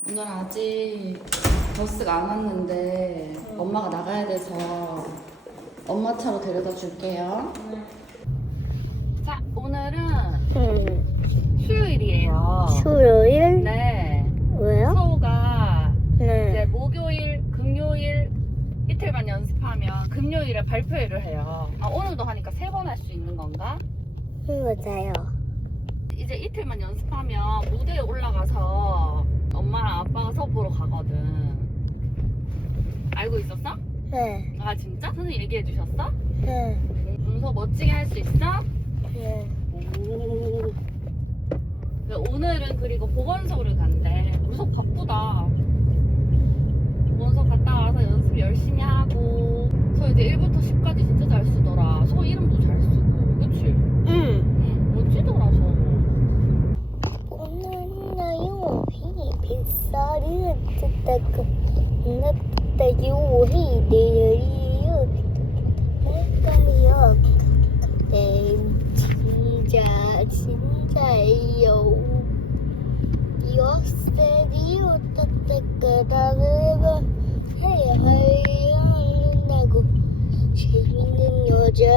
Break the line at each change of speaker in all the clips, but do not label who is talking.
오늘 아직 버스가 안 왔는데 엄마가 나가야 돼서 엄마 차로 데려다 줄게요. 자, 오늘은 수요일이에요.
수요일?
네.
왜요?
서우가 이제
네.
목요일, 금요일 이틀만 연습하면 금요일에 발표회를 해요. 아, 오늘도 하니까 3번 할 수 있는 건가?
맞아요.
이제 이틀만 연습하면 무대에 올라가서 엄마랑 아빠가 서우 보러 가거든. 알고 있었어?
네.
아, 진짜? 선생님 얘기해 주셨어?
네.
문서 멋지게 할 수 있어?
네.
오. 오늘은 그리고 보건소를 간대. 우리 서 바쁘다. 보건소 갔다 와서 연습 열심히 하고. 저 이제 1부터 10까지 진짜 잘 쓰더라. 서 이름도 잘 쓰고. 그치?
응.
멋지더라, 서.
오늘은 나요 빗소리를 듣다가 나부터 요히 내려요 내가요 네 진짜예요 요새리요 듣다가 나가 해야 한다고 재밌는 여자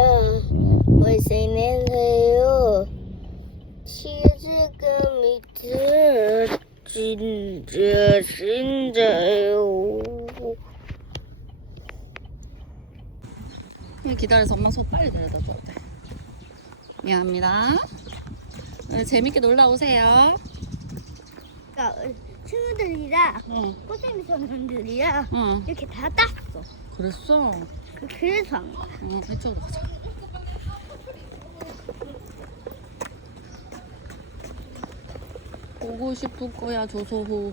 발생해요 치즈가 밑에 진짜예요.
기다려서 엄마 서 빨리 데려다 줘야 돼. 미안합니다. 네, 재밌게 놀다 오세요.
그러니까 친구들이랑
응.
꽃샘이 선생들이랑
응.
이렇게 다 땄어.
그랬어?
그래서 한 거야.
응, 이쪽으로 가자. 보고 싶을 거야, 조소후.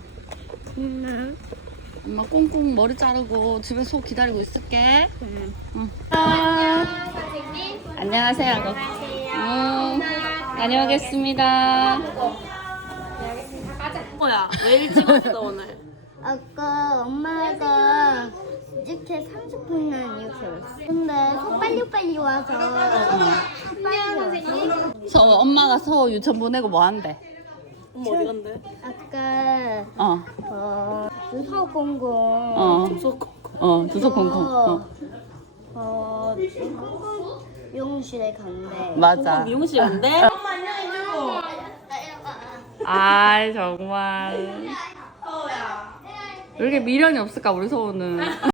엄마 꽁꽁 머리 자르고 집에 서 기다리고 있을게. 응. 안녕하세요. 안녕하세요. 다녀오겠습니다. 뭐야? 왜 일찍 왔어 오늘?
아까 엄마가 이렇게 30분은 이렇게 왔어. 근데 서 빨리 와서 빨리 와서
서 엄마가 서 유치원 보내고 뭐 한대?
엄마 어디 간대?
아까 주소 공공
주소 콩콩.
미용실에 간대.
맞아.
미용실 간대?
아이 정말. 왜 이렇게 미련이 없을까 우리 서우는.